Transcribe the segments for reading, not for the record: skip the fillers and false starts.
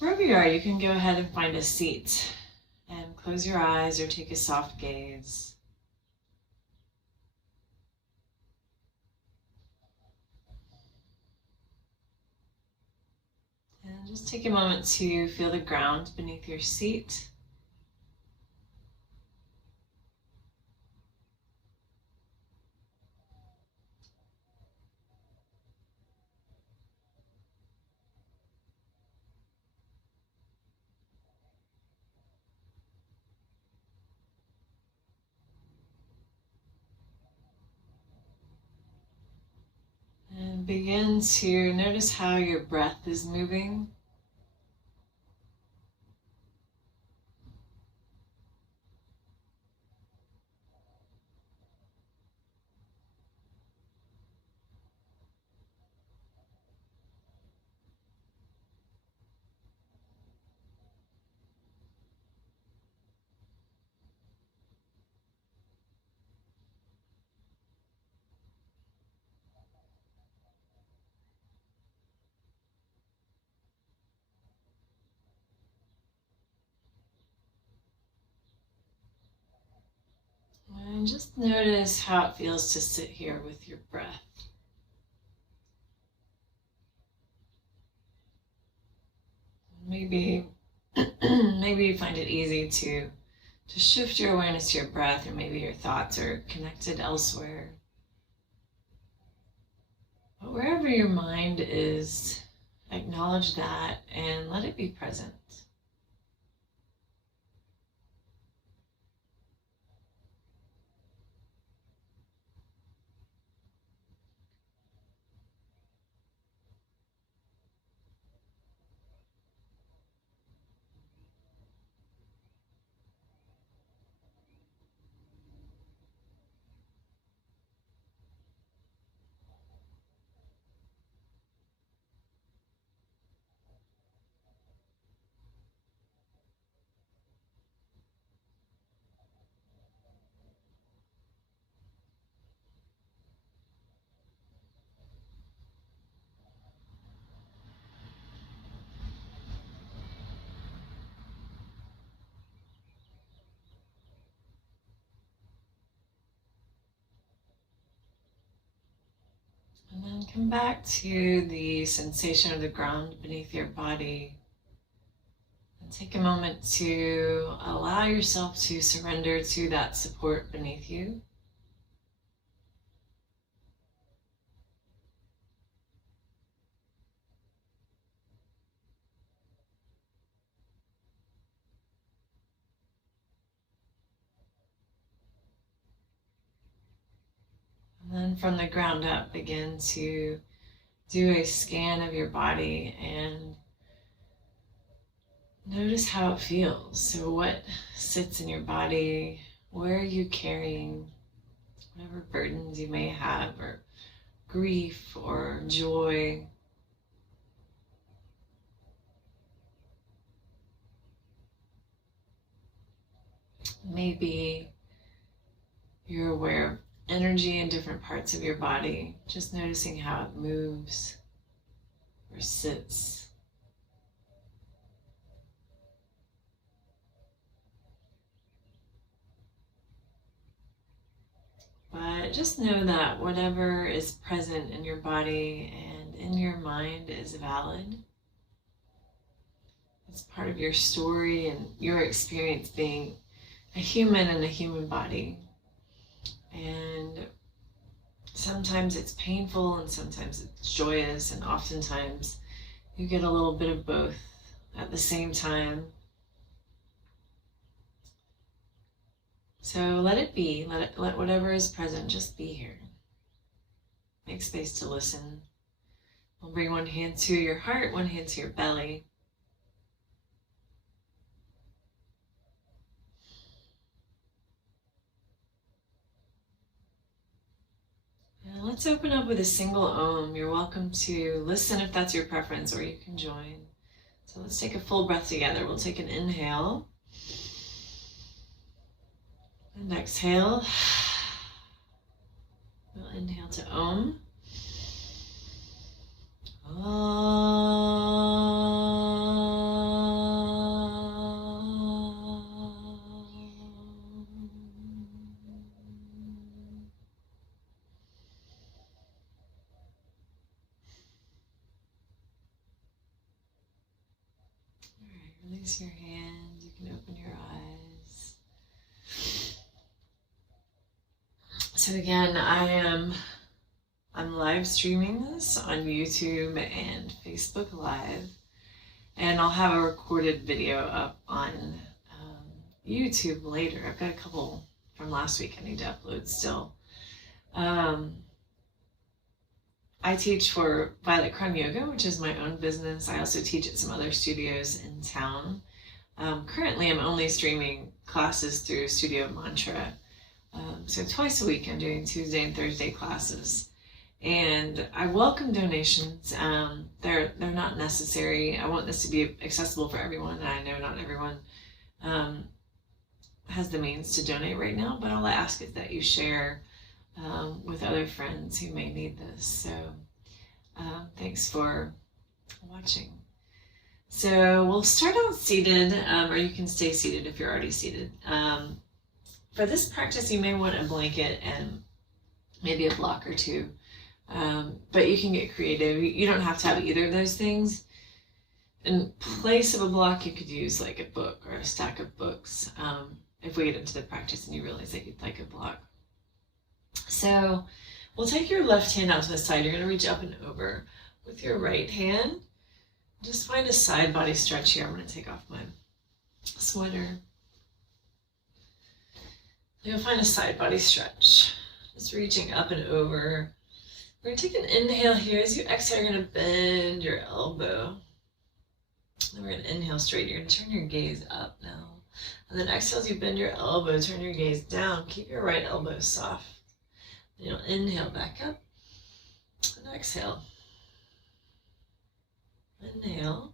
Wherever you are, you can go ahead and find a seat and close your eyes or take a soft gaze. And just take a moment to feel the ground beneath your seat. And begin to notice how your breath is moving. And just notice how it feels to sit here with your breath. Maybe, maybe you find it easy to shift your awareness to your breath, or maybe your thoughts are connected elsewhere. But wherever your mind is, acknowledge that and let it be present. And then come back to the sensation of the ground beneath your body. And take a moment to allow yourself to surrender to that support beneath you. And then from the ground up, begin to do a scan of your body and notice how it feels. So what sits in your body? Where are you carrying whatever burdens you may have, or grief or joy? Maybe you're aware of energy in different parts of your body, just noticing how it moves or sits. But just know that whatever is present in your body and in your mind is valid. It's part of your story and your experience being a human in a human body. And sometimes it's painful and sometimes it's joyous, and oftentimes you get a little bit of both at the same time. So let it be, let whatever is present just be here. Make space to listen. We'll bring one hand to your heart, one hand to your belly. And let's open up with a single Om. You're welcome to listen if that's your preference, or you can join. So let's take a full breath together. We'll take an inhale. And exhale. We'll inhale to Om. Om. Release your hand. You can open your eyes. So again, I'm live streaming this on YouTube and Facebook Live, and I'll have a recorded video up on YouTube later. I've got a couple from last week I need to upload still. I teach for Violet Crumb Yoga, which is my own business. I also teach at some other studios in town. Currently, I'm only streaming classes through Studio Mantra. So twice a week, I'm doing Tuesday and Thursday classes. And I welcome donations. They're not necessary. I want this to be accessible for everyone. And I know not everyone has the means to donate right now, but all I ask is that you share with other friends who may need this. So thanks for watching. So we'll start out seated, or you can stay seated if you're already seated. For this practice, you may want a blanket and maybe a block or two, but you can get creative. You don't have to have either of those things. In place of a block, you could use like a book or a stack of books if we get into the practice and you realize that you'd like a block. So we'll take your left hand out to the side. You're going to reach up and over with your right hand. Just find a side body stretch here. I'm going to take off my sweater. You'll find a side body stretch. Just reaching up and over. We're going to take an inhale here. As you exhale, you're going to bend your elbow. Then we're going to inhale straight. You're going to turn your gaze up now. And then exhale as you bend your elbow, turn your gaze down. Keep your right elbow soft. Then you'll inhale back up. And exhale. Inhale.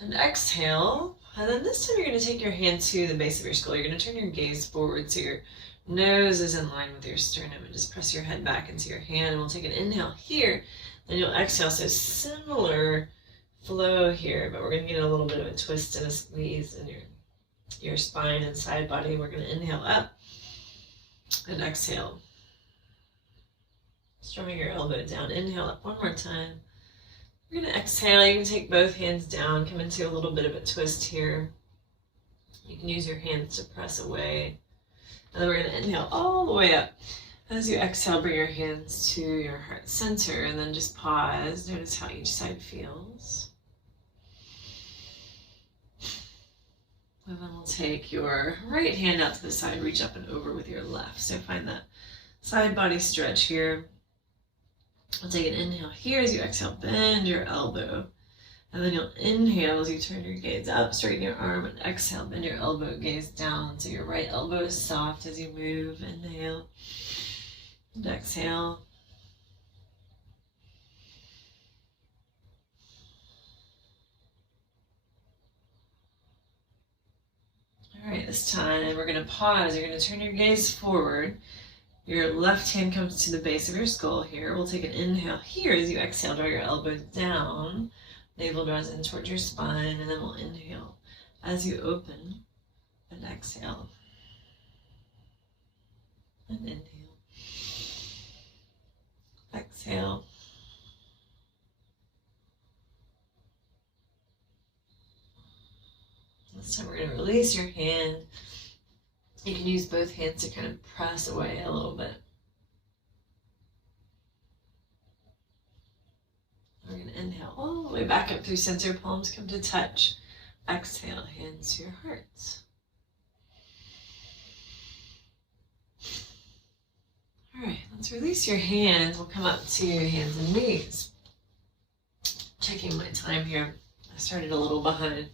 And exhale. And then this time you're going to take your hand to the base of your skull. You're going to turn your gaze forward so your nose is in line with your sternum, and just press your head back into your hand. And we'll take an inhale here. Then you'll exhale. So similar flow here, but we're going to get a little bit of a twist and a squeeze in your spine and side body. We're going to inhale up and exhale. Just drawing your elbow down. Inhale up one more time. We're going to exhale. You can take both hands down, come into a little bit of a twist here. You can use your hands to press away. And then we're going to inhale all the way up. As you exhale, bring your hands to your heart center and then just pause. Notice how each side feels. And then we'll take your right hand out to the side, reach up and over with your left. So find that side body stretch here. We'll take an inhale here. As you exhale, bend your elbow. And then you'll inhale as you turn your gaze up, straighten your arm, and exhale, bend your elbow, gaze down. So your right elbow is soft as you move. Inhale and exhale. All right, this time we're going to pause. You're going to turn your gaze forward. Your left hand comes to the base of your skull here. We'll take an inhale here. As you exhale, draw your elbows down. Navel draws in towards your spine, and then we'll inhale as you open and exhale. And inhale. Exhale. This time we're going to release your hand. You can use both hands to kind of press away a little bit. We're going to inhale all the way back up through center, palms come to touch. Exhale, hands to your hearts. All right, let's release your hands. We'll come up to hands and knees. Checking my time here. I started a little behind.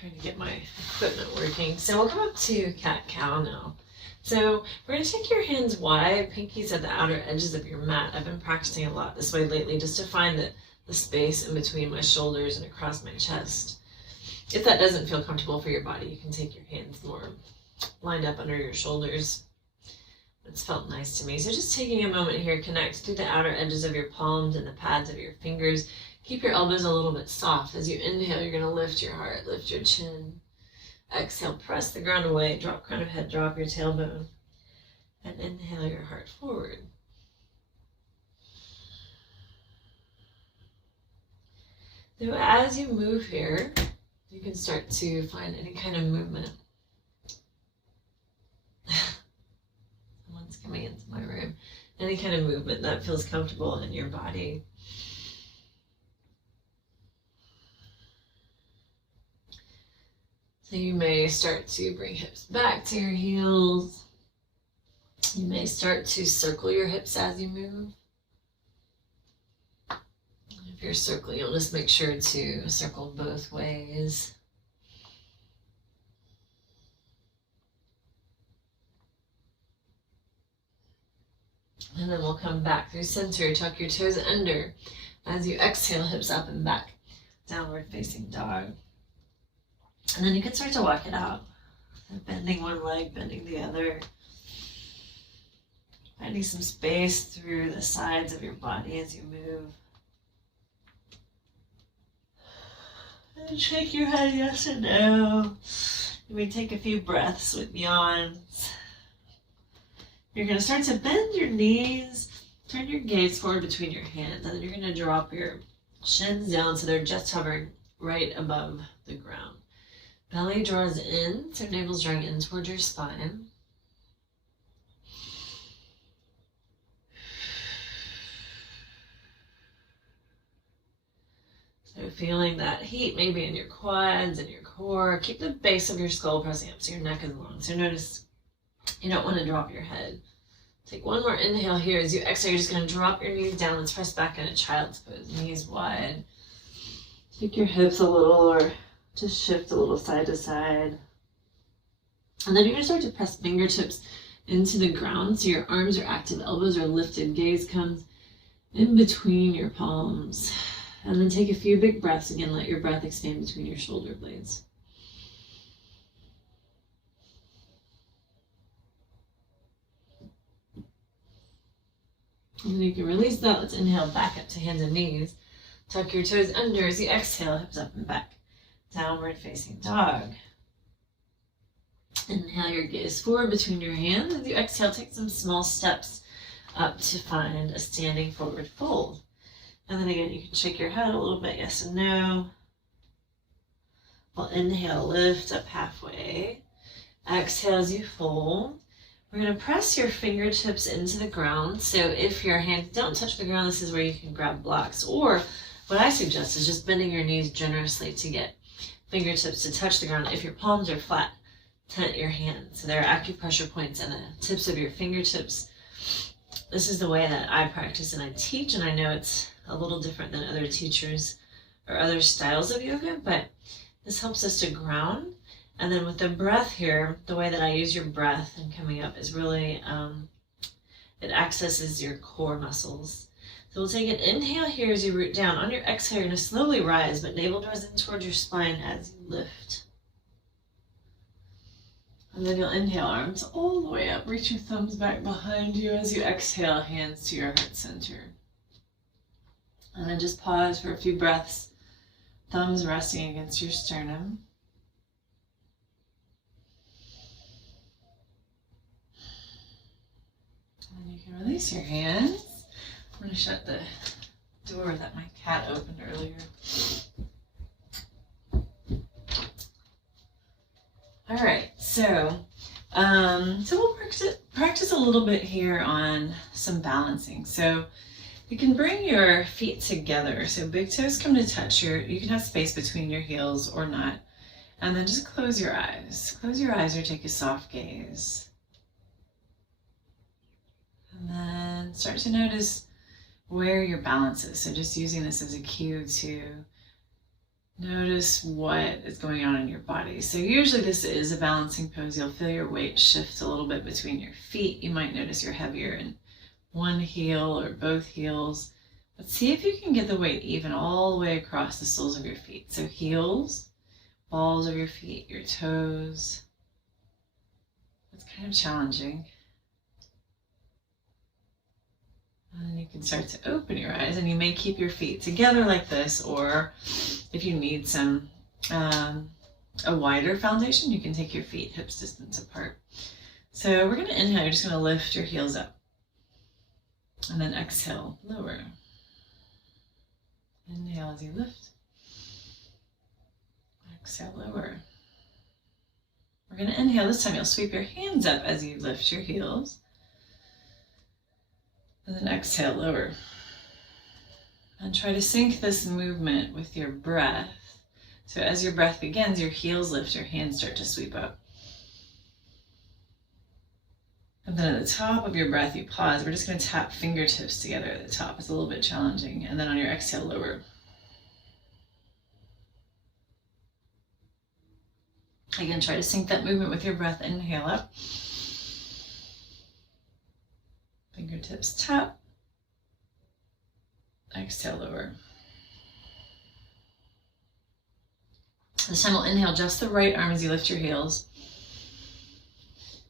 Trying to get my equipment working. So we'll come up to cat-cow now. So we're going to take your hands wide, pinkies at the outer edges of your mat. I've been practicing a lot this way lately just to find the space in between my shoulders and across my chest. If that doesn't feel comfortable for your body, you can take your hands more lined up under your shoulders. It's felt nice to me. So just taking a moment here, connect to the outer edges of your palms and the pads of your fingers. Keep your elbows a little bit soft. As you inhale, you're going to lift your heart, lift your chin. Exhale, press the ground away, drop crown of head, drop your tailbone. And inhale your heart forward. So as you move here, you can start to find any kind of movement. Someone's coming into my room. Any kind of movement that feels comfortable in your body. So you may start to bring hips back to your heels. You may start to circle your hips as you move. If you're circling, you'll just make sure to circle both ways. And then we'll come back through center, tuck your toes under. As you exhale, hips up and back, downward facing dog. And then you can start to walk it out. So bending one leg, bending the other. Finding some space through the sides of your body as you move. And shake your head yes and no. You may take a few breaths with yawns. You're going to start to bend your knees, turn your gaze forward between your hands, and then you're going to drop your shins down so they're just hovering right above the ground. Belly draws in, so navel's drawing in towards your spine. So feeling that heat maybe in your quads and your core. Keep the base of your skull pressing up so your neck is long. So notice you don't want to drop your head. Take one more inhale here. As you exhale, you're just going to drop your knees down. Let's press back in a child's pose. Knees wide. Take your hips a little or just shift a little side to side. And then you're going to start to press fingertips into the ground so your arms are active, elbows are lifted, gaze comes in between your palms. And then take a few big breaths. Again, let your breath expand between your shoulder blades. And then you can release that. Let's inhale back up to hands and knees. Tuck your toes under as you exhale, hips up and back. Downward facing dog. Inhale your gaze forward between your hands. As you exhale, take some small steps up to find a standing forward fold. And then again, you can shake your head a little bit, yes and no. We'll inhale, lift up halfway. Exhale as you fold. We're going to press your fingertips into the ground. So if your hands don't touch the ground, this is where you can grab blocks. Or what I suggest is just bending your knees generously to get fingertips to touch the ground. If your palms are flat, tent your hands. So there are acupressure points and the tips of your fingertips. This is the way that I practice and I teach, and I know it's a little different than other teachers or other styles of yoga, but this helps us to ground. And then with the breath here, the way that I use your breath and coming up is really, it accesses your core muscles. So we'll take an inhale here as you root down. On your exhale, you're going to slowly rise, but navel draws in towards your spine as you lift. And then you'll inhale, arms all the way up. Reach your thumbs back behind you as you exhale, hands to your heart center. And then just pause for a few breaths, thumbs resting against your sternum. And then you can release your hands. I'm going to shut the door that my cat opened earlier. All right, so we'll practice a little bit here on some balancing. So you can bring your feet together. So big toes come to touch. You can have space between your heels or not. And then just close your eyes. Close your eyes or take a soft gaze. And then start to notice where your balance is. So just using this as a cue to notice what is going on in your body. So usually this is a balancing pose. You'll feel your weight shift a little bit between your feet. You might notice you're heavier in one heel or both heels. But see if you can get the weight even all the way across the soles of your feet. So heels, balls of your feet, your toes. It's kind of challenging. And then you can start to open your eyes, and you may keep your feet together like this, or if you need some a wider foundation, you can take your feet hips distance apart. So we're going to inhale. You're just going to lift your heels up. And then exhale, lower. Inhale as you lift. Exhale, lower. We're going to inhale. This time you'll sweep your hands up as you lift your heels. And then exhale, lower. And try to sync this movement with your breath. So as your breath begins, your heels lift, your hands start to sweep up. And then at the top of your breath, you pause. We're just going to tap fingertips together at the top. It's a little bit challenging. And then on your exhale, lower. Again, try to sync that movement with your breath. Inhale up. Fingertips tap. Exhale, lower. This time we'll inhale just the right arm as you lift your heels.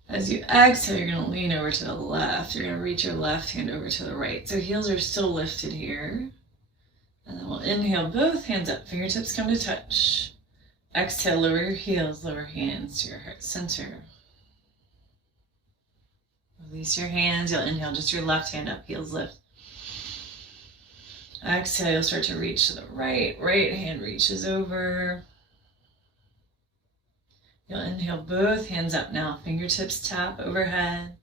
As you exhale, you're going to lean over to the left. You're going to reach your left hand over to the right. So heels are still lifted here. And then we'll inhale, both hands up. Fingertips come to touch. Exhale, lower your heels, lower hands to your heart center. Release your hands. You'll inhale, just your left hand up, heels lift. Exhale, you'll start to reach to the right. Right hand reaches over. You'll inhale, both hands up now. Fingertips tap overhead.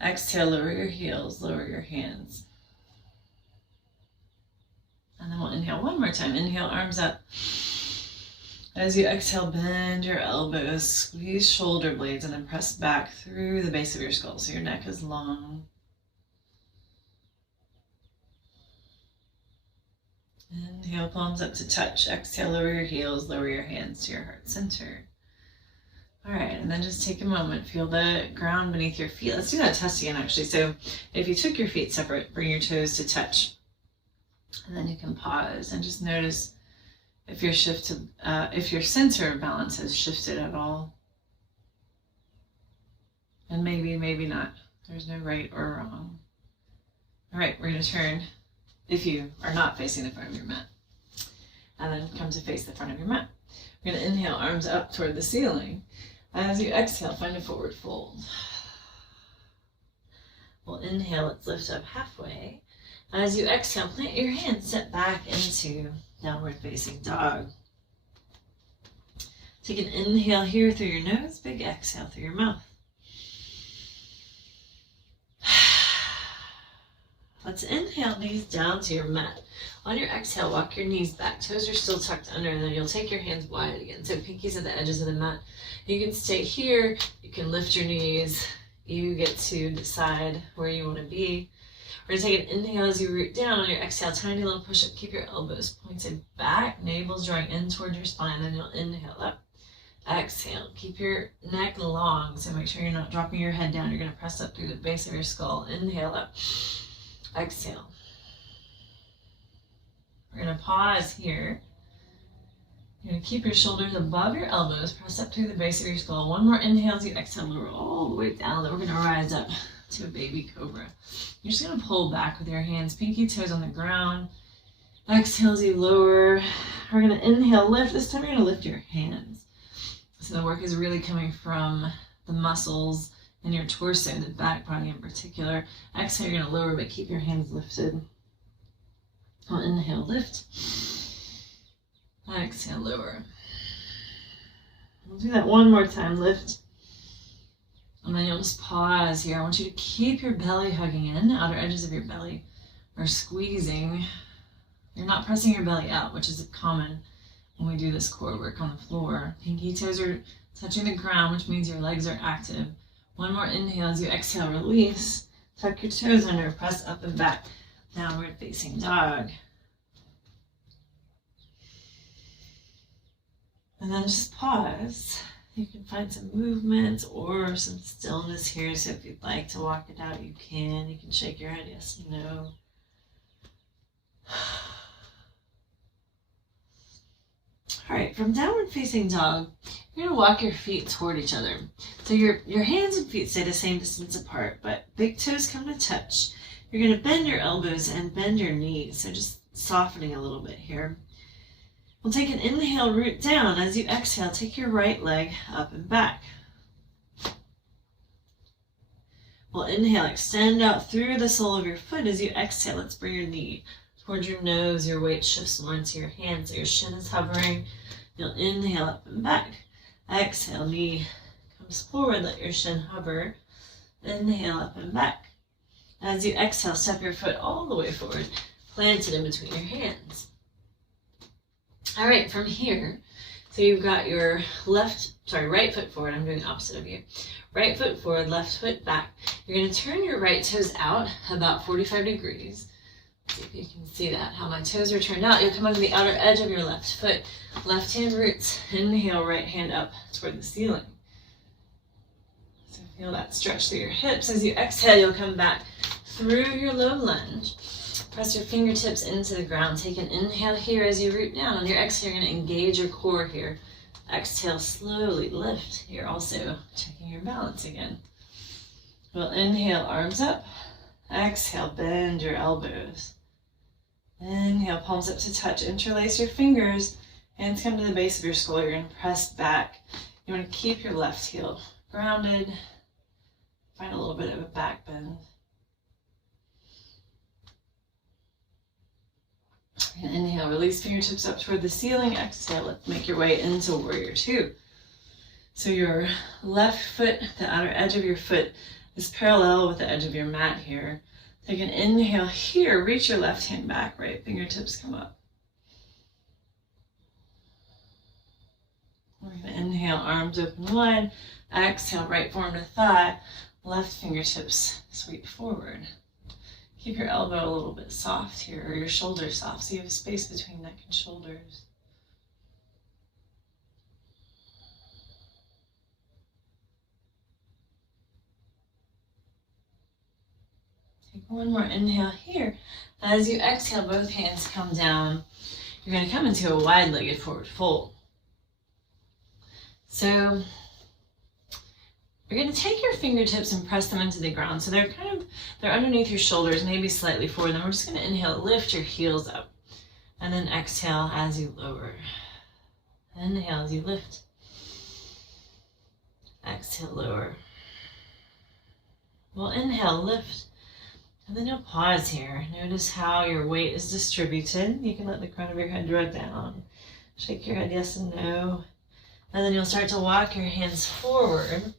Exhale, lower your heels, lower your hands. And then we'll inhale one more time. Inhale, arms up. As you exhale, bend your elbows, squeeze shoulder blades, and then press back through the base of your skull so your neck is long. Inhale, palms up to touch. Exhale, lower your heels, lower your hands to your heart center. All right, and then just take a moment, feel the ground beneath your feet. Let's do that test again, actually. So if you took your feet separate, bring your toes to touch, and then you can pause and just notice if your center of balance has shifted at all. And maybe not. There's no right or wrong. All right, we're going to turn if you are not facing the front of your mat. And then come to face the front of your mat. We're going to inhale, arms up toward the ceiling. As you exhale, find a forward fold. We'll inhale, let's lift up halfway. As you exhale, plant your hands, step back into downward facing dog. Take an inhale here through your nose, big exhale through your mouth. Let's inhale, knees down to your mat. On your exhale, walk your knees back. Toes are still tucked under, and then you'll take your hands wide again. So pinkies at the edges of the mat. You can stay here. You can lift your knees. You get to decide where you want to be. We're going to take an inhale as you root down. On your exhale, tiny little push-up. Keep your elbows pointed back. Navel's drawing in toward your spine. Then you'll inhale up. Exhale. Keep your neck long, so make sure you're not dropping your head down. You're going to press up through the base of your skull. Inhale up. Exhale. We're going to pause here. You're going to keep your shoulders above your elbows. Press up through the base of your skull. One more inhale as you exhale. Lower all the way down. Then we're going to rise up to a baby cobra. You're just going to pull back with your hands. Pinky toes on the ground. Exhale as you lower. We're going to inhale, lift. This time you're going to lift your hands. So the work is really coming from the muscles in your torso, the back body in particular. Exhale, you're going to lower, but keep your hands lifted. I'll inhale, lift. Exhale, lower. We'll do that one more time, lift. And then you'll just pause here. I want you to keep your belly hugging in. The outer edges of your belly are squeezing. You're not pressing your belly out, which is common when we do this core work on the floor. Pinky toes are touching the ground, which means your legs are active. One more inhale as you exhale, release. Tuck your toes under, press up and back. Downward facing dog. And then just pause. You can find some movement or some stillness here. So if you'd like to walk it out, you can. You can shake your head yes and no. All right, from downward facing dog, you're going to walk your feet toward each other. So your hands and feet stay the same distance apart, but big toes come to touch. You're going to bend your elbows and bend your knees. So just softening a little bit here. We'll take an inhale, root down. As you exhale, take your right leg up and back. We'll inhale, extend out through the sole of your foot. As you exhale, let's bring your knee towards your nose. Your weight shifts more into your hands. So your shin is hovering. You'll inhale up and back. Exhale, knee comes forward, let your shin hover. Inhale up and back. As you exhale, step your foot all the way forward, plant it in between your hands. All right, from here, so you've got your right foot forward. I'm doing opposite of you. Right foot forward, left foot back. You're going to turn your right toes out about 45 degrees. See if you can see that, how my toes are turned out. You'll come onto the outer edge of your left foot. Left hand roots. Inhale, right hand up toward the ceiling. So feel that stretch through your hips. As you exhale, you'll come back through your low lunge. Press your fingertips into the ground. Take an inhale here as you root down. On your exhale, you're going to engage your core here. Exhale, slowly lift. You're also checking your balance again. We'll inhale, arms up. Exhale, bend your elbows. Inhale, palms up to touch. Interlace your fingers. Hands come to the base of your skull. You're going to press back. You want to keep your left heel grounded. Find a little bit of a back bend. And inhale, release fingertips up toward the ceiling. Exhale, let's make your way into warrior two. So your left foot, the outer edge of your foot, is parallel with the edge of your mat here. Take an inhale here, reach your left hand back, right fingertips come up. We're going to inhale, arms open wide. Exhale, right forearm to thigh, left fingertips sweep forward. Keep your elbow a little bit soft here, or your shoulders soft, so you have a space between neck and shoulders. Take one more inhale here. As you exhale, both hands come down. You're going to come into a wide-legged forward fold. So you're going to take your fingertips and press them into the ground. So they're underneath your shoulders, maybe slightly forward. Then we're just going to inhale, lift your heels up. And then exhale as you lower. Inhale as you lift. Exhale, lower. We'll inhale, lift. And then you'll pause here. Notice how your weight is distributed. You can let the crown of your head drop down. Shake your head yes and no. And then you'll start to walk your hands forward.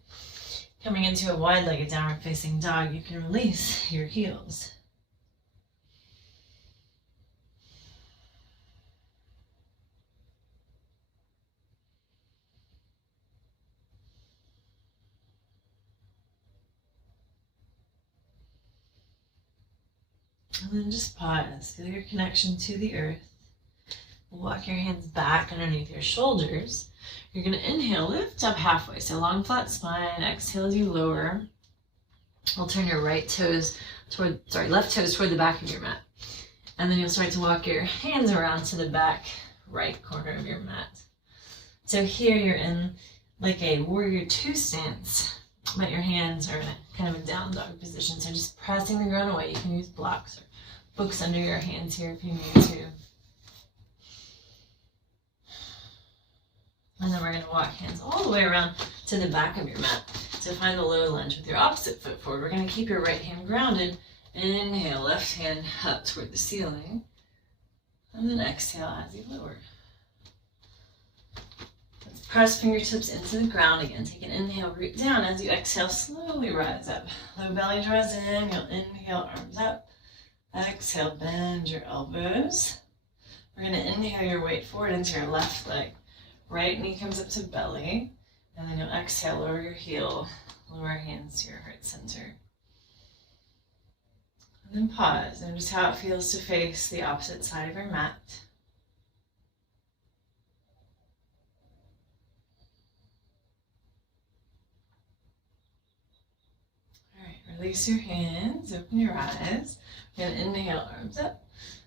Coming into a wide-legged downward facing dog, you can release your heels. And then just pause. Feel your connection to the earth. Walk your hands back underneath your shoulders. You're going to inhale, lift up halfway. So long, flat spine. Exhale as you lower. We'll turn your left toes toward the back of your mat. And then you'll start to walk your hands around to the back right corner of your mat. So here you're in like a warrior two stance, but your hands are in a kind of a down dog position. So just pressing the ground away. You can use blocks or books under your hands here if you need to. And then we're going to walk hands all the way around to the back of your mat. So find the low lunge with your opposite foot forward. We're going to keep your right hand grounded. Inhale, left hand up toward the ceiling. And then exhale as you lower. Let's press fingertips into the ground again. Take an inhale, root down. As you exhale, slowly rise up. Low belly draws in. You'll inhale, arms up. Exhale, bend your elbows. We're going to inhale your weight forward into your left leg. Right knee comes up to belly, and then you'll exhale, lower your heel, lower hands to your heart center. And then pause. Notice how it feels to face the opposite side of your mat. All right, release your hands, open your eyes. You're going to inhale, arms up.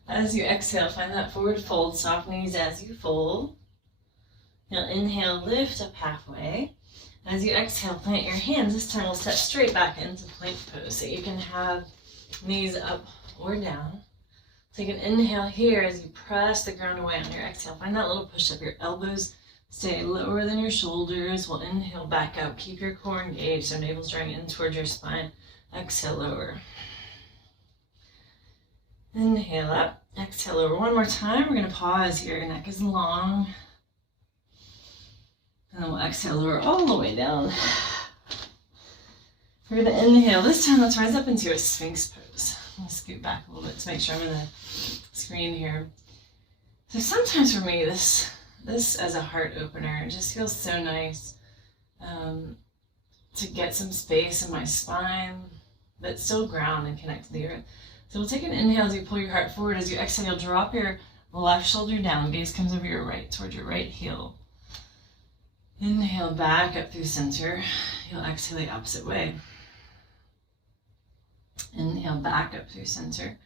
As you exhale, find that forward fold, soft knees as you fold. You'll inhale, lift up halfway. As you exhale, plant your hands. This time we'll step straight back into plank pose. So you can have knees up or down. Take an inhale here as you press the ground away on your exhale. Find that little push up. Your elbows stay lower than your shoulders. We'll inhale back up. Keep your core engaged. So navel's drawing in towards your spine. Exhale, lower. Inhale up. Exhale, lower. One more time. We're going to pause here. Your neck is long. And then we'll exhale, lower all the way down. We're going to inhale. This time, let's rise up into a Sphinx pose. I'm going to scoot back a little bit to make sure I'm in the screen here. So sometimes for me, this as a heart opener, it just feels so nice to get some space in my spine, but still ground and connect to the earth. So we'll take an inhale as you pull your heart forward. As you exhale, you'll drop your left shoulder down. Gaze comes over your right, towards your right heel. Inhale back up through center. You'll exhale the opposite way. Inhale back up through center.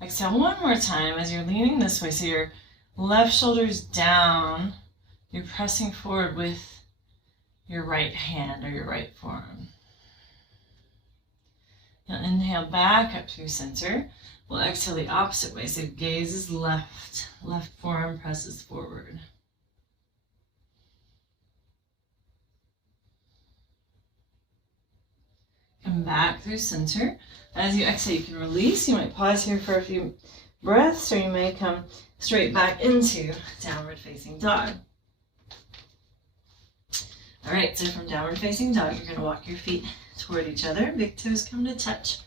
Exhale one more time as you're leaning this way. So your left shoulder's down. You're pressing forward with your right hand or your right forearm. You'll inhale back up through center. We'll exhale the opposite way. So gaze is left. Left forearm presses forward. Come back through center. As you exhale, you can release. You might pause here for a few breaths, or you may come straight back into downward facing dog. All right, so from downward facing dog, you're going to walk your feet toward each other. Big toes come to touch.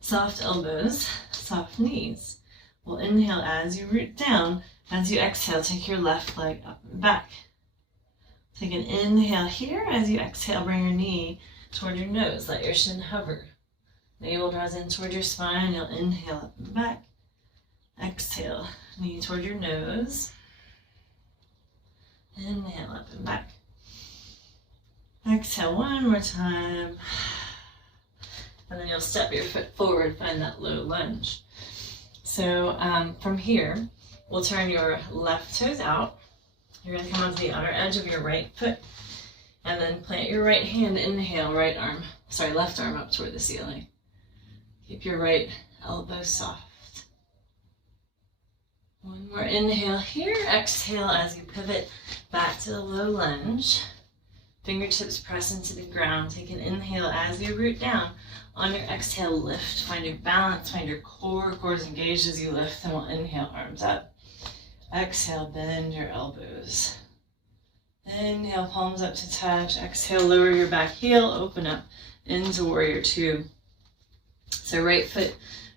Soft elbows, soft knees. We'll inhale as you root down. As you exhale, take your left leg up and back. Take an inhale here. As you exhale, bring your knee toward your nose. Let your shin hover. Navel draws in toward your spine. You'll inhale up and back. Exhale, knee toward your nose. Inhale up and back. Exhale one more time. And then you'll step your foot forward, find that low lunge. So from here, we'll turn your left toes out. You're going to come onto the outer edge of your right foot. And then plant your right hand, inhale, left arm up toward the ceiling. Keep your right elbow soft. One more inhale here. Exhale as you pivot back to the low lunge. Fingertips press into the ground. Take an inhale as you root down. On your exhale, lift. Find your balance, find your core. Core is engaged as you lift. And we'll inhale, arms up. Exhale, bend your elbows. Inhale, palms up to touch. Exhale, lower your back heel, open up into warrior two. So right foot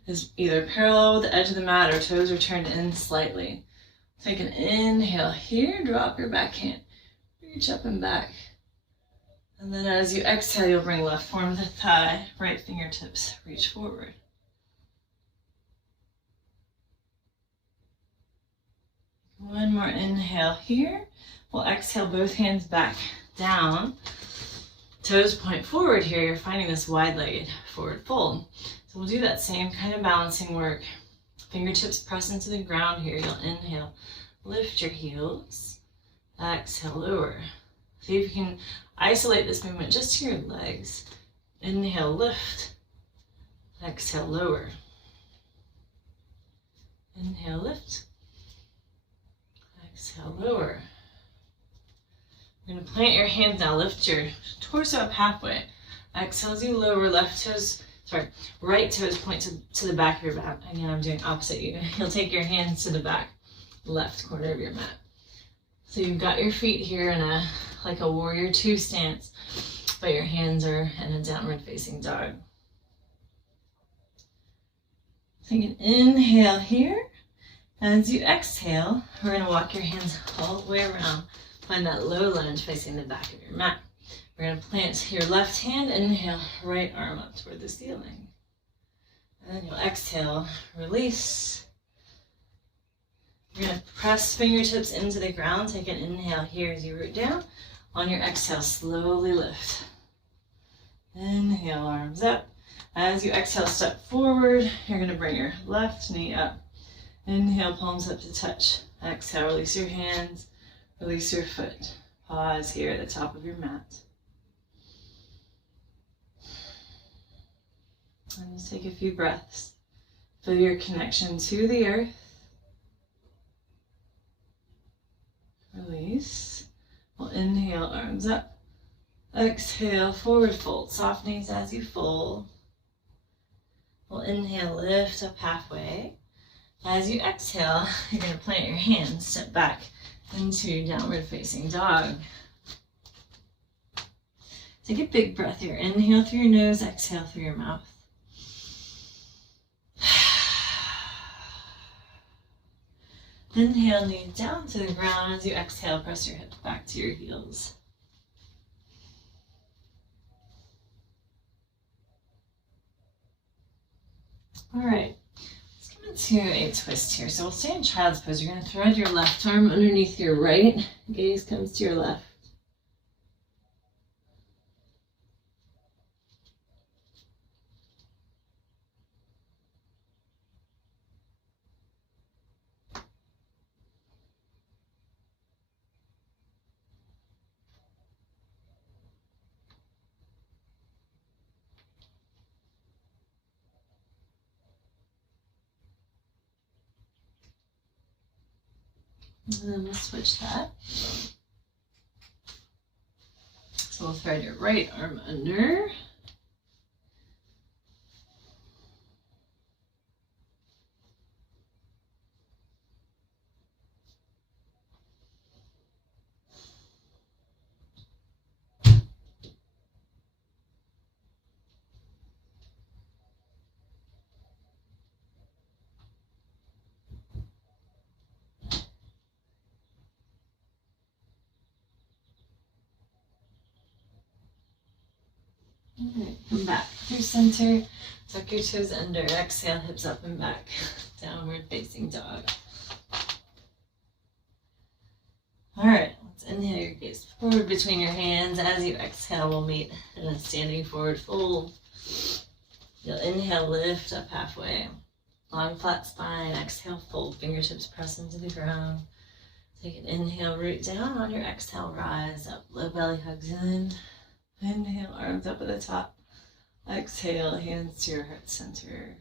is either parallel with the edge of the mat or toes are turned in slightly. Take an inhale here, drop your back hand, reach up and back. And then as you exhale, you'll bring left forearm to thigh, right fingertips reach forward. One more inhale here. We'll exhale both hands back down. Toes point forward here. You're finding this wide-legged forward fold. So we'll do that same kind of balancing work. Fingertips press into the ground here. You'll inhale, lift your heels. Exhale, lower. See if you can isolate this movement just to your legs. Inhale, lift. Exhale, lower. Inhale, lift. Exhale, lower. You're going to plant your hands now. Lift your torso up halfway. Exhale as you lower. Right toes point to the back of your mat. Again, I'm doing opposite you. You'll take your hands to the back, left corner of your mat. So you've got your feet here in like a warrior two stance, but your hands are in a downward facing dog. Take an inhale here. As you exhale, we're going to walk your hands all the way around. Find that low lunge facing the back of your mat. We're going to plant your left hand, inhale, right arm up toward the ceiling. And then you'll exhale, release. You're going to press fingertips into the ground. Take an inhale here as you root down. On your exhale, slowly lift. Inhale, arms up. As you exhale, step forward. You're going to bring your left knee up. Inhale, palms up to touch. Exhale, release your hands. Release your foot. Pause here at the top of your mat. And just take a few breaths. Feel your connection to the earth. Release. We'll inhale, arms up. Exhale, forward fold. Soft knees as you fold. We'll inhale, lift up halfway. As you exhale, you're going to plant your hands, step back into downward facing dog. Take a big breath here. Inhale through your nose, exhale through your mouth. Inhale, knees down to the ground. As you exhale, press your hips back to your heels. All right, let's come into a twist here. So we'll stay in child's pose. You're going to thread your left arm underneath your right. Gaze comes to your left. And then we'll switch that. So we'll thread your right arm under. Alright, come back through center. Tuck your toes under. Exhale, hips up and back. Downward facing dog. Alright, let's inhale your gaze forward between your hands. As you exhale, we'll meet in a standing forward fold. You'll inhale, lift up halfway. Long flat spine. Exhale, fold. Fingertips press into the ground. Take an inhale, root down. On your exhale, rise up. Low belly hugs in. Inhale, arms up at the top. Exhale, hands to your heart center.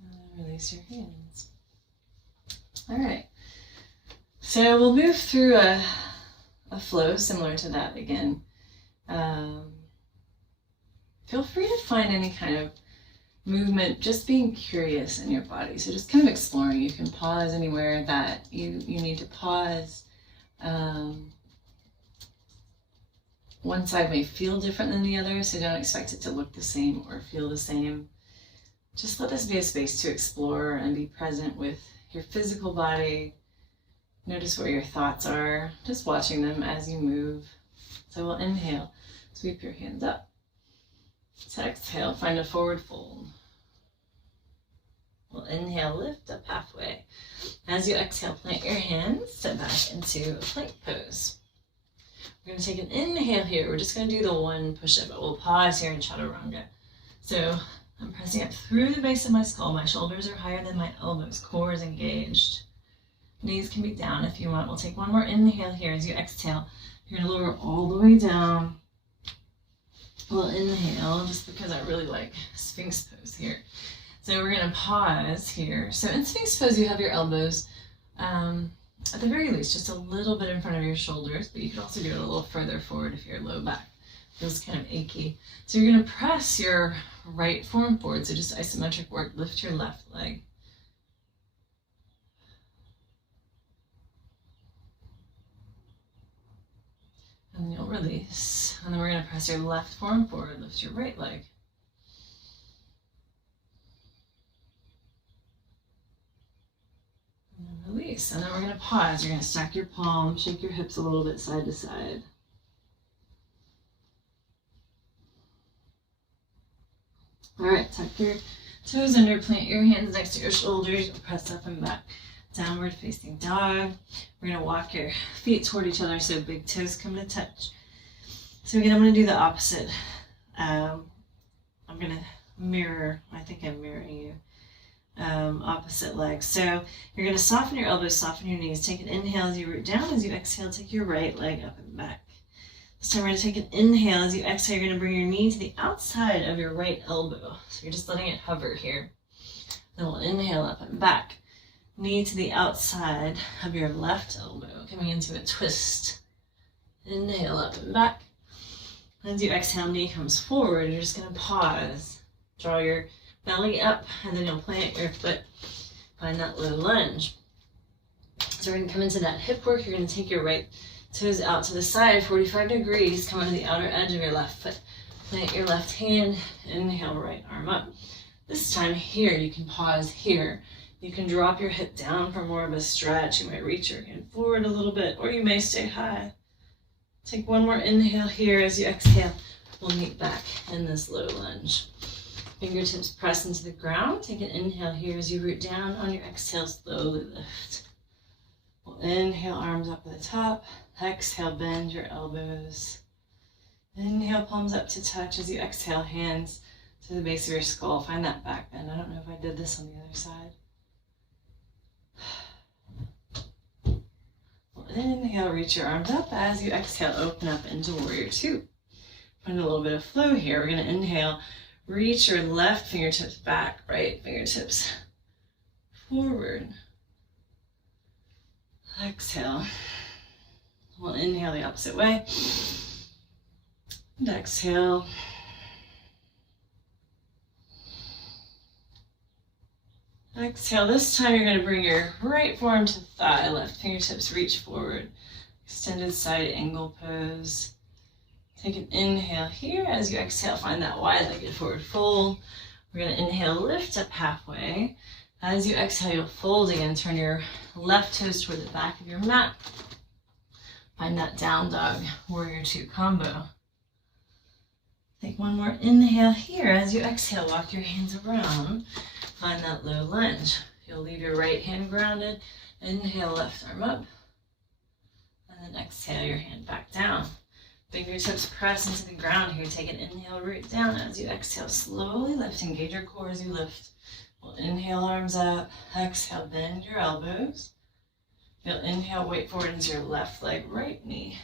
And then release your hands. All right. So we'll move through a flow similar to that again. Feel free to find any kind of movement, just being curious in your body. So just kind of exploring. You can pause anywhere that you need to pause. One side may feel different than the other, so don't expect it to look the same or feel the same. Just let this be a space to explore and be present with your physical body. Notice where your thoughts are, just watching them as you move. So we'll inhale, sweep your hands up. So exhale, find a forward fold. We'll inhale, lift up halfway. As you exhale, plant your hands, step back into a plank pose. We're going to take an inhale here. We're just going to do the one push-up, but we'll pause here in chaturanga. So I'm pressing up through the base of my skull. My shoulders are higher than my elbows. Core is engaged. Knees can be down if you want. We'll take one more inhale here. As you exhale, you're going to lower all the way down. We'll inhale, just because I really like Sphinx pose here. So we're going to pause here. So in Sphinx pose, you have your elbows, at the very least, just a little bit in front of your shoulders, but you can also go a little further forward if your low back feels kind of achy. So you're going to press your right forearm forward, so just isometric work. Lift your left leg. And then you'll release. And then we're going to press your left forearm forward, lift your right leg. And then release. And then we're going to pause. You're going to stack your palms, shake your hips a little bit side to side. All right, tuck your toes under, plant your hands next to your shoulders, press up and back. Downward facing dog. We're going to walk your feet toward each other so big toes come to touch. So again, I'm going to do the opposite. I'm going to mirror, I think I'm mirroring you. Opposite leg. So you're going to soften your elbows, soften your knees. Take an inhale as you root down. As you exhale, take your right leg up and back. This time we're going to take an inhale. As you exhale, you're going to bring your knee to the outside of your right elbow. So you're just letting it hover here. Then we'll inhale up and back. Knee to the outside of your left elbow, coming into a twist. Inhale up and back. As you exhale, knee comes forward. You're just going to pause. Draw your belly up, and then you'll plant your foot. Find that low lunge. So we're going to come into that hip work. You're going to take your right toes out to the side, 45 degrees. Come onto the outer edge of your left foot. Plant your left hand. Inhale, right arm up. This time here, you can pause here. You can drop your hip down for more of a stretch. You might reach your hand forward a little bit, or you may stay high. Take one more inhale here. As you exhale, we'll meet back in this low lunge. Fingertips press into the ground. Take an inhale here as you root down. On your exhale, slowly lift. We'll inhale, arms up at the top. Exhale, bend your elbows. Inhale, palms up to touch. As you exhale, hands to the base of your skull. Find that back bend. I don't know if I did this on the other side. We'll inhale, reach your arms up. As you exhale, open up into warrior two. Find a little bit of flow here. We're going to inhale. Reach your left fingertips back, right fingertips forward. Exhale. We'll inhale the opposite way. And exhale. Exhale. This time you're going to bring your right forearm to thigh, left fingertips reach forward. Extended side angle pose. Take an inhale here. As you exhale, find that wide-legged forward fold. We're going to inhale, lift up halfway. As you exhale, you'll fold again. Turn your left toes toward the back of your mat. Find that down dog, warrior two combo. Take one more inhale here. As you exhale, walk your hands around. Find that low lunge. You'll leave your right hand grounded. Inhale, left arm up. And then exhale, your hand back down. Fingertips press into the ground here. Take an inhale, root down. As you exhale, slowly lift. Engage your core as you lift. We'll inhale, arms up. Exhale, bend your elbows. You'll inhale, weight forward into your left leg, right knee.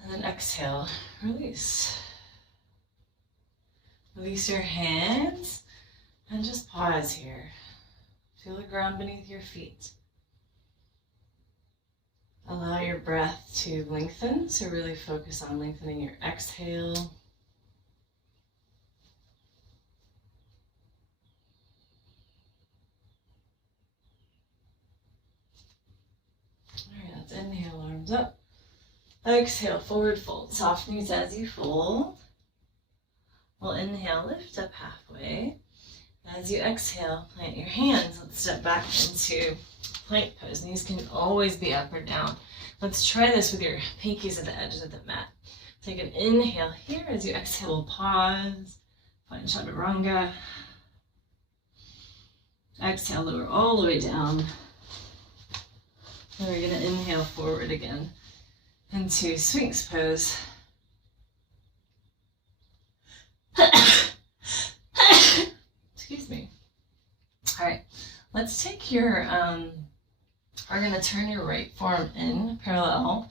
And then exhale, release. Release your hands and just pause here. Feel the ground beneath your feet. Allow your breath to lengthen, so really focus on lengthening your exhale. All right, let's inhale, arms up. Exhale, forward fold. Soft knees as you fold. We'll inhale, lift up halfway. As you exhale, plant your hands. Let's step back into plank pose. Knees can always be up or down. Let's try this with your pinkies at the edges of the mat. Take an inhale here. As you exhale, pause. Find chaturanga. Exhale, lower all the way down. And we're going to inhale forward again into Sphinx pose. Excuse me. All right, let's take your, we're going to turn your right forearm in parallel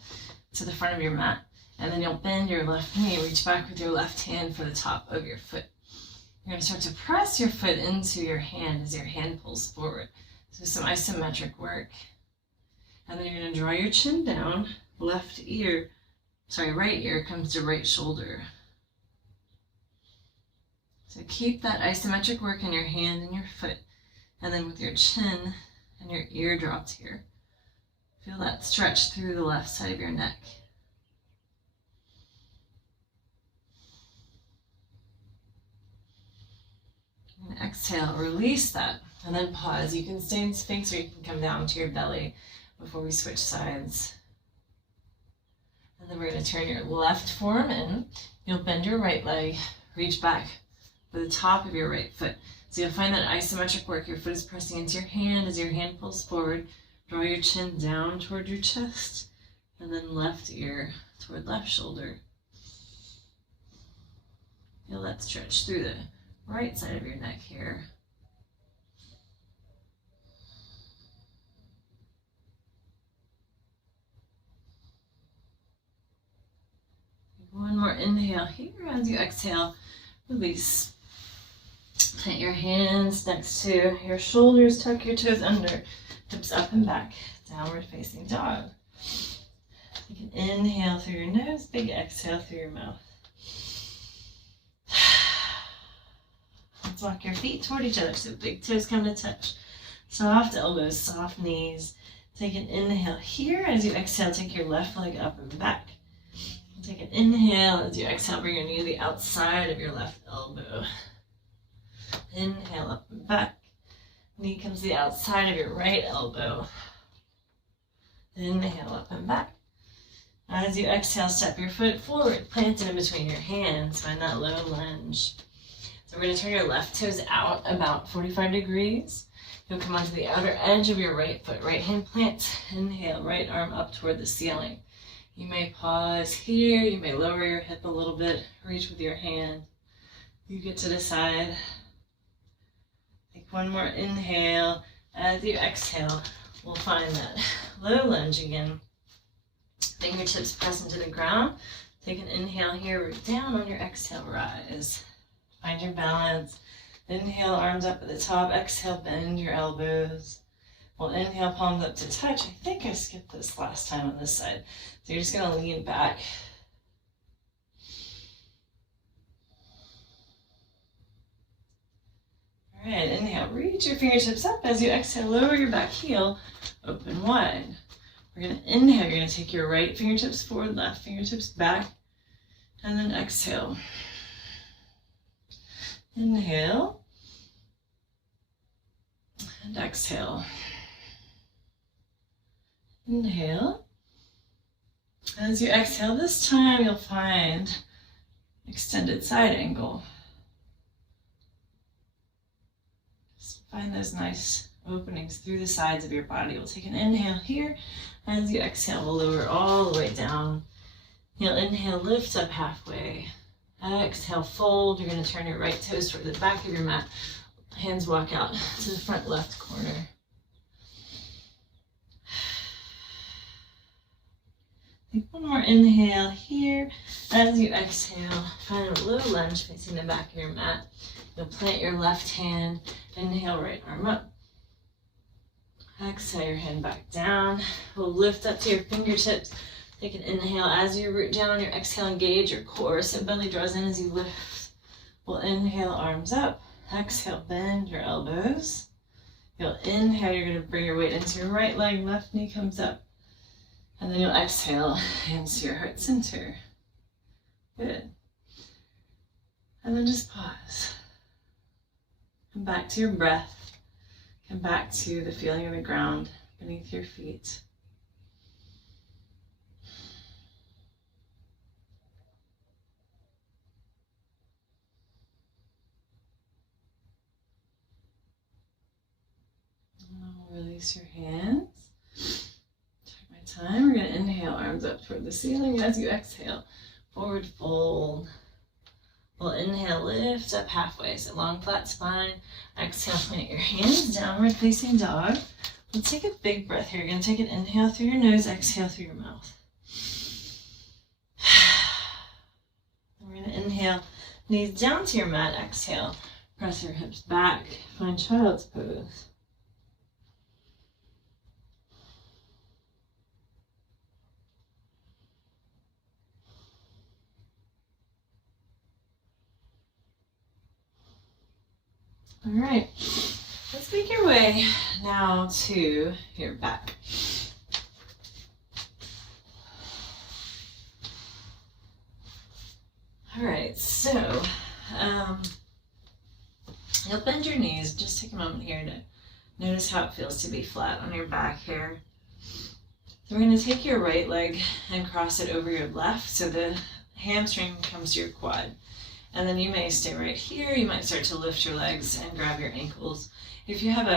to the front of your mat, and then you'll bend your left knee, reach back with your left hand for the top of your foot. You're going to start to press your foot into your hand as your hand pulls forward. So some isometric work. And then you're going to draw your chin down, right ear comes to right shoulder. So keep that isometric work in your hand and your foot, and then with your chin and your ear dropped here. Feel that stretch through the left side of your neck. And exhale, release that, and then pause. You can stay in Sphinx or you can come down to your belly before we switch sides. And then we're going to turn your left forearm in. You'll bend your right leg, reach back for the top of your right foot. So you'll find that isometric work. Your foot is pressing into your hand as your hand pulls forward. Draw your chin down toward your chest, and then left ear toward left shoulder. Feel that stretch through the right side of your neck here. One more inhale here. As you exhale, release. Plant your hands next to your shoulders, tuck your toes under, hips up and back, downward facing dog. You can inhale through your nose, big exhale through your mouth. walk your feet toward each other so big toes come to touch. Soft elbows, soft knees. Take an inhale here. As you exhale, take your left leg up and back. Take an inhale. As you exhale, bring your knee to the outside of your left elbow. Inhale up and back. Knee comes to the outside of your right elbow. Inhale up and back. As you exhale, step your foot forward, plant it in between your hands. Find that low lunge. So we're going to turn your left toes out about 45 degrees. You'll come onto the outer edge of your right foot. Right hand plants. Inhale, right arm up toward the ceiling. You may pause here. You may lower your hip a little bit. Reach with your hand. You get to decide. Take one more inhale. As you exhale, we'll find that low lunge again. Fingertips press into the ground. Take an inhale here, root down. On your exhale, rise. Find your balance. Inhale, arms up at the top. Exhale, bend your elbows. We'll inhale, palms up to touch. I think I skipped this last time on this side. So you're just going to lean back. All right, inhale, reach your fingertips up. As you exhale, lower your back heel, open wide. We're going to inhale. You're going to take your right fingertips forward, left fingertips back, and then exhale. Inhale and exhale. Inhale. As you exhale, this time you'll find extended side angle. Just find those nice openings through the sides of your body. We'll take an inhale here. As you exhale, we'll lower all the way down. You'll inhale, lift up halfway. Exhale, fold. You're going to turn your right toes toward the back of your mat. Hands walk out to the front left corner. Take one more inhale here. As you exhale, find a low lunge facing the back of your mat. You'll plant your left hand. Inhale, right arm up. Exhale, your hand back down. We'll lift up to your fingertips. Take an inhale. As you root down on your exhale, engage your core. So belly draws in as you lift. We'll inhale, arms up. Exhale, bend your elbows. You'll inhale, you're going to bring your weight into your right leg. Left knee comes up. And then you'll exhale, hands to your heart center. Good. And then just pause. Come back to your breath. Come back to the feeling of the ground beneath your feet. Release your hands. Check my time. We're going to inhale, arms up toward the ceiling. As you exhale, forward fold. We'll inhale, lift up halfway. So long, flat spine. Exhale, plant your hands, downward facing dog. Let's take a big breath here. You're going to take an inhale through your nose, exhale through your mouth. We're going to inhale, knees down to your mat. Exhale, press your hips back. Find child's pose. All right, let's make your way now to your back. All right, so you'll bend your knees. Just take a moment here to notice how it feels to be flat on your back here. So we're going to take your right leg and cross it over your left so the hamstring comes to your quad. And then you may stay right here. You might start to lift your legs and grab your ankles. If you have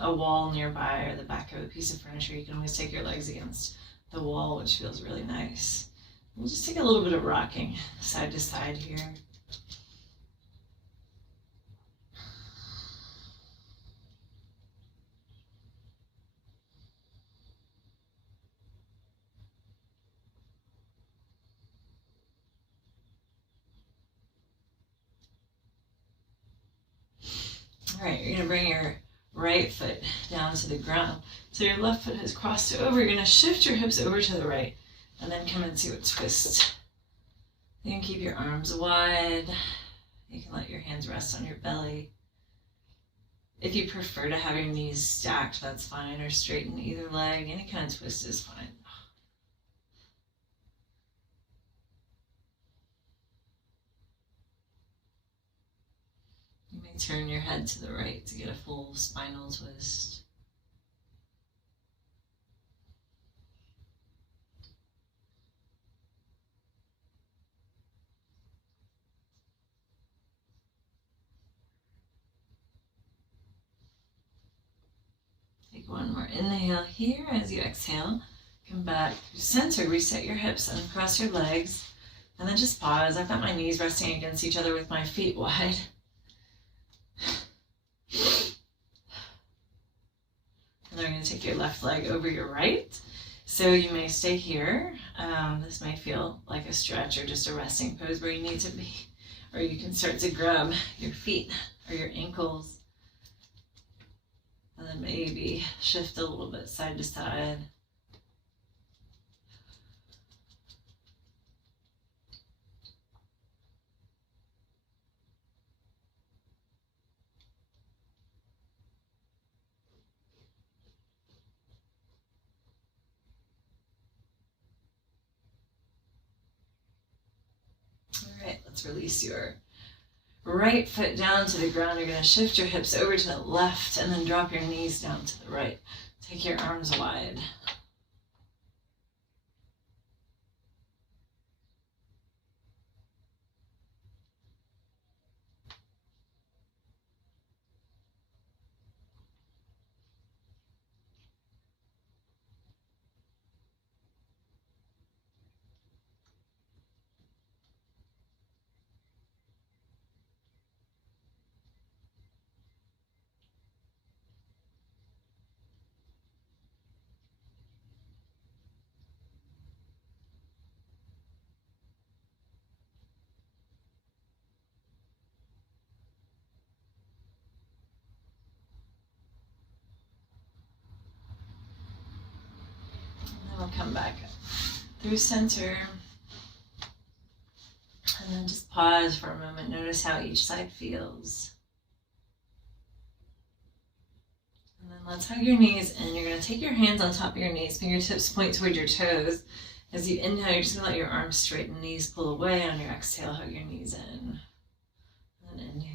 a wall nearby or the back of a piece of furniture, you can always take your legs against the wall, which feels really nice. We'll just take a little bit of rocking side to side here. All right, you're going to bring your right foot down to the ground. So your left foot has crossed over. You're going to shift your hips over to the right and then come into a twist. You can keep your arms wide. You can let your hands rest on your belly. If you prefer to have your knees stacked, that's fine, or straighten either leg. Any kind of twist is fine. You may turn your head to the right to get a full spinal twist. Take one more inhale here as you exhale. Come back to center, reset your hips and cross your legs. And then just pause. I've got my knees resting against each other with my feet wide. And then we're going to take your left leg over your right. So you may stay here. This may feel like a stretch or just a resting pose where you need to be. Or you can start to grab your feet or your ankles. And then maybe shift a little bit side to side. All right, let's release your right foot down to the ground. You're going to shift your hips over to the left and then drop your knees down to the right. Take your arms wide. And then we'll come back through center. And then just pause for a moment. Notice how each side feels. And then let's hug your knees in. You're going to take your hands on top of your knees. Fingertips point toward your toes. As you inhale, you're just going to let your arms straighten, knees pull away. On your exhale, hug your knees in. And then inhale.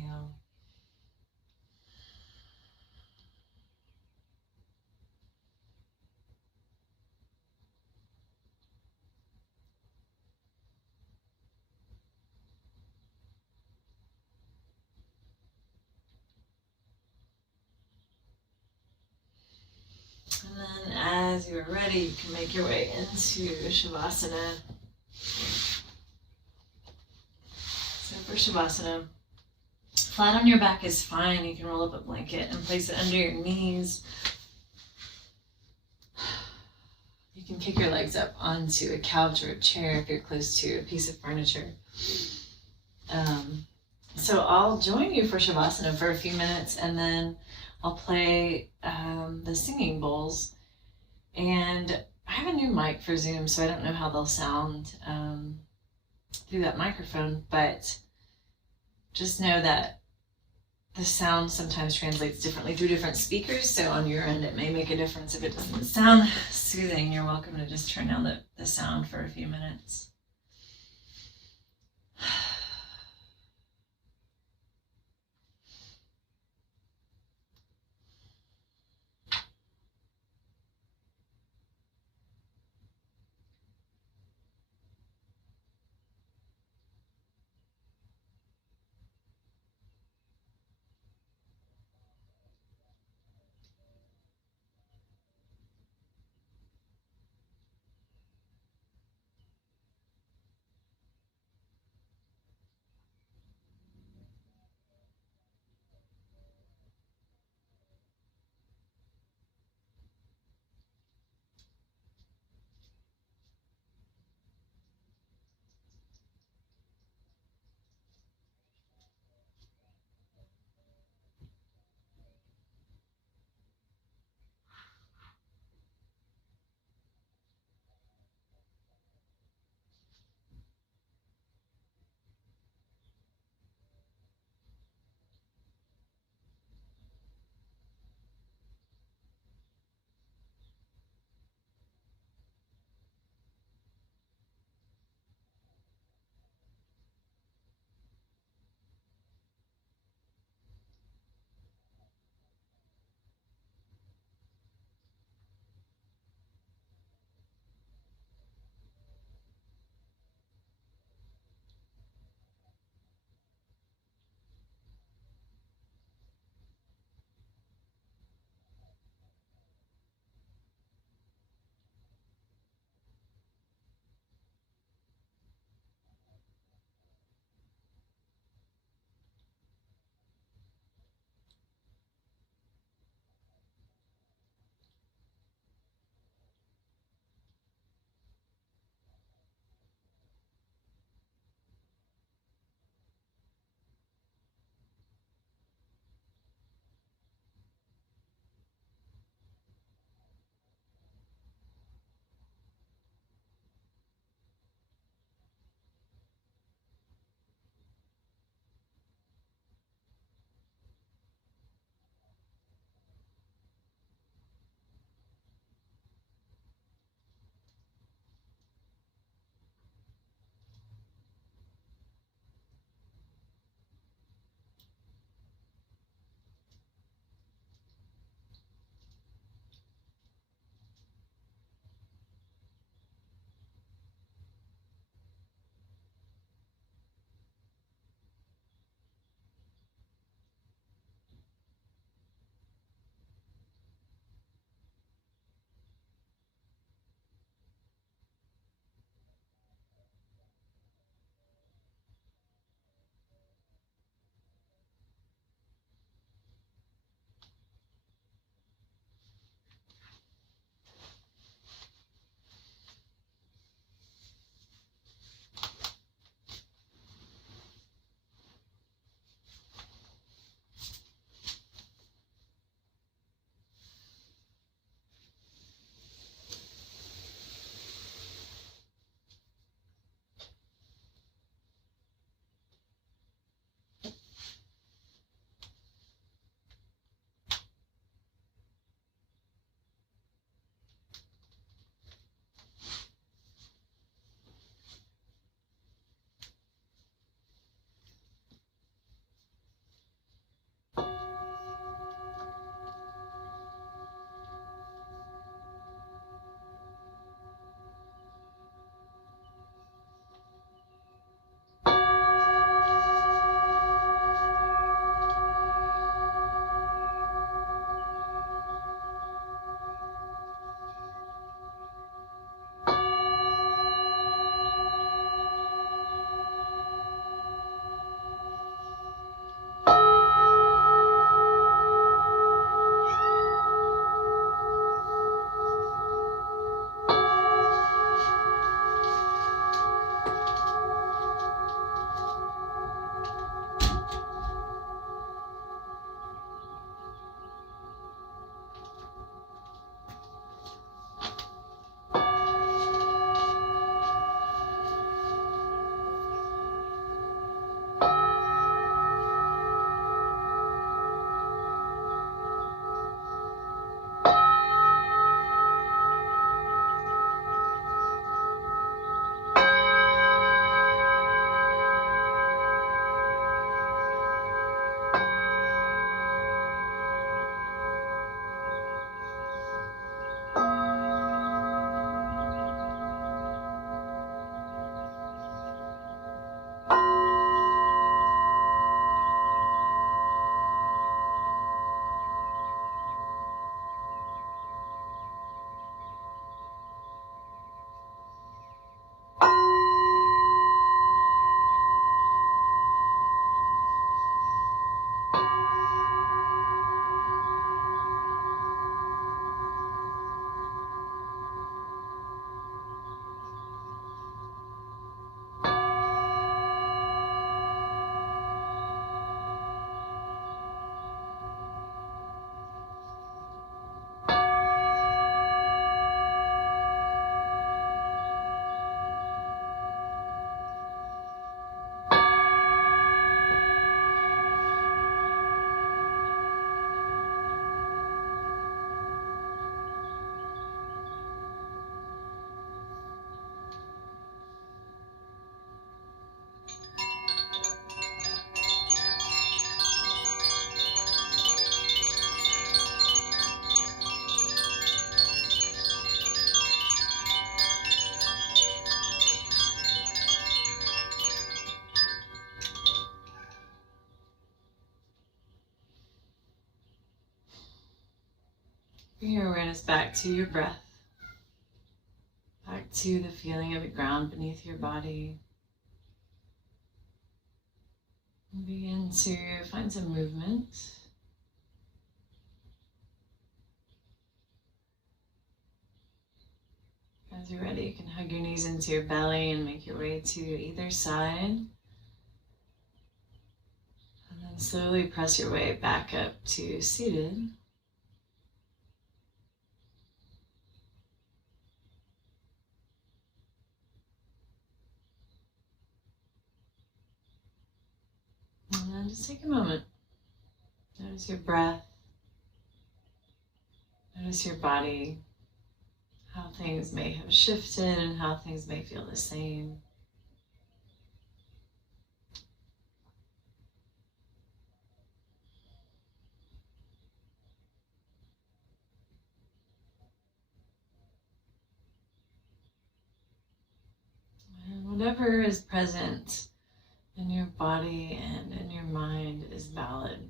And then as you're ready, you can make your way into Shavasana. So for Shavasana, flat on your back is fine. You can roll up a blanket and place it under your knees. You can kick your legs up onto a couch or a chair if you're close to a piece of furniture. So I'll join you for Shavasana for a few minutes, and then I'll play the singing bowls. And I have a new mic for Zoom, so I don't know how they'll sound through that microphone, but just know that the sound sometimes translates differently through different speakers, so on your end it may make a difference. If it doesn't sound soothing, you're welcome to just turn down the sound for a few minutes. Bring your awareness back to your breath, back to the feeling of the ground beneath your body. And begin to find some movement. As you're ready, you can hug your knees into your belly and make your way to either side. And then slowly press your way back up to seated. And then just take a moment. Notice your breath. Notice your body. How things may have shifted and how things may feel the same. And whatever is present in your body and in your mind is valid.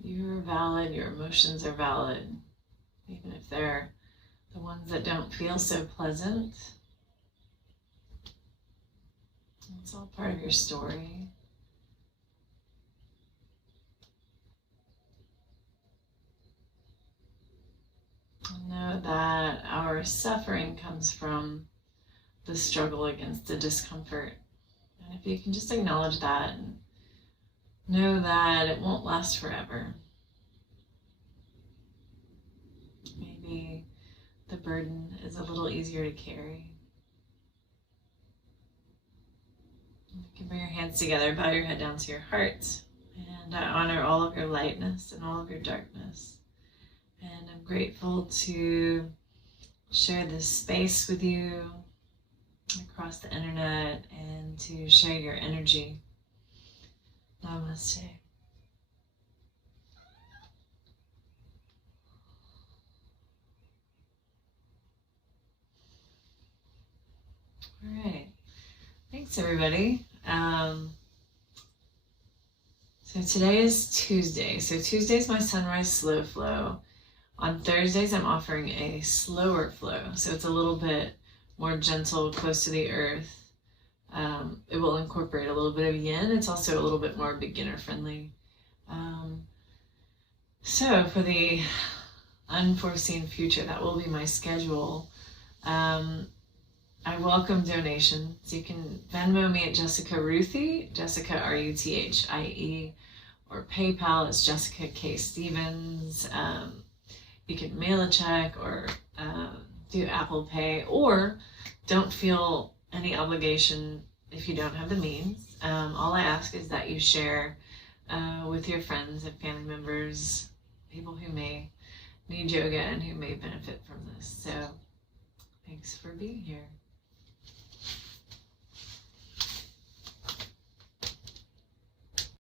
You're valid, your emotions are valid, even if they're the ones that don't feel so pleasant. It's all part of your story. And know that our suffering comes from the struggle against the discomfort. And if you can just acknowledge that and know that it won't last forever. Maybe the burden is a little easier to carry. You can bring your hands together, bow your head down to your heart, and I honor all of your lightness and all of your darkness. And I'm grateful to share this space with you across the internet and to share your energy. Namaste. All right. Thanks, everybody. So today is Tuesday. So Tuesday's my sunrise slow flow. On Thursdays, I'm offering a slower flow. So it's a little bit more gentle, close to the earth. It will incorporate a little bit of yin. It's also a little bit more beginner friendly. So for the unforeseen future, that will be my schedule. I welcome donations. You can Venmo me at Jessica Ruthie, Jessica Ruthie, or PayPal is Jessica K. Stevens. You can mail a check or do Apple Pay, or don't feel any obligation if you don't have the means. All I ask is that you share with your friends and family members, people who may need yoga and who may benefit from this. So thanks for being here.